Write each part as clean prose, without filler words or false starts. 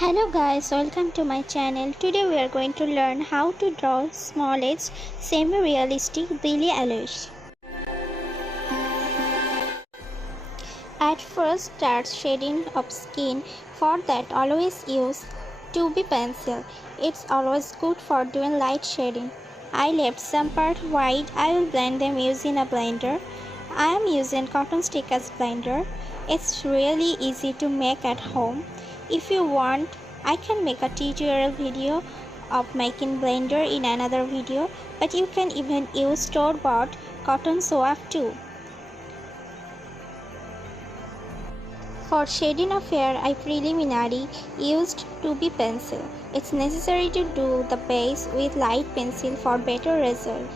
Hello guys, welcome to my channel. Today we are going to learn how to draw small-edged, semi-realistic Bille Elish. At first start shading of skin. For that always use 2B pencil. It's always good for doing light shading. I left some part white. I will blend them using a blender. I am using cotton stick as blender. It's really easy to make at home. If you want, I can make a tutorial video of making blender in another video, but you can even use store-bought cotton swab too. For shading of hair, I preliminary used 2B pencil. It's necessary to do the base with light pencil for better result.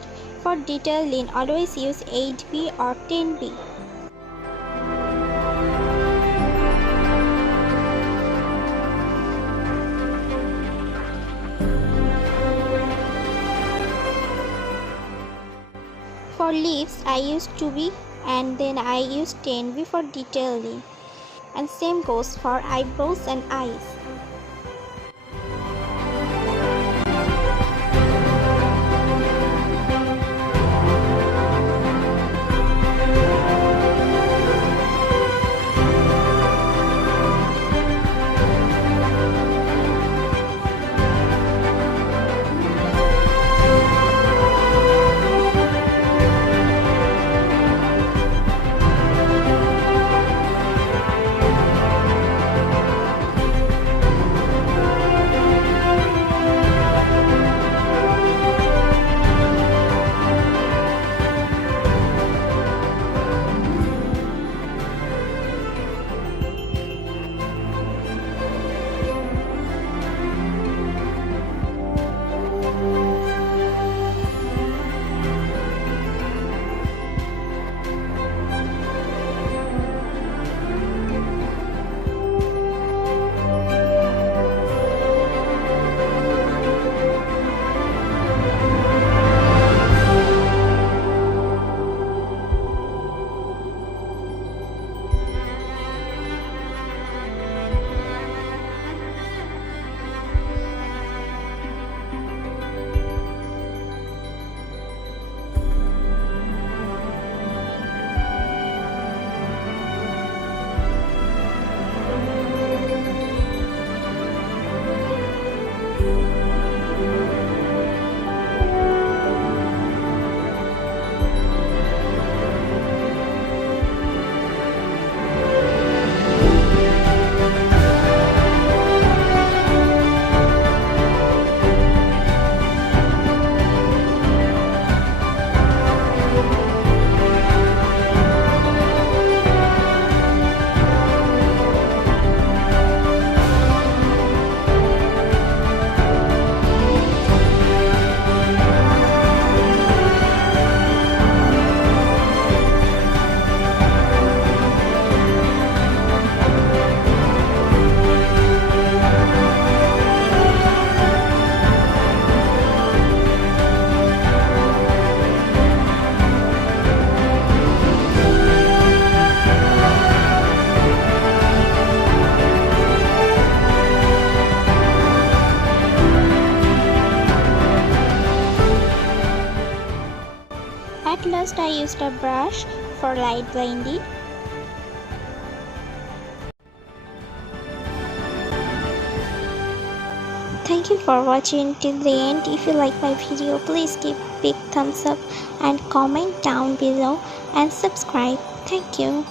For detailing, always use 8B or 10B. For lips, I use 2B and then I use 10B for detailing. And same goes for eyebrows and eyes. At last I used a brush for light blending. Thank you for watching till the end. If you like my video, please give big thumbs up and comment down below and subscribe. Thank you.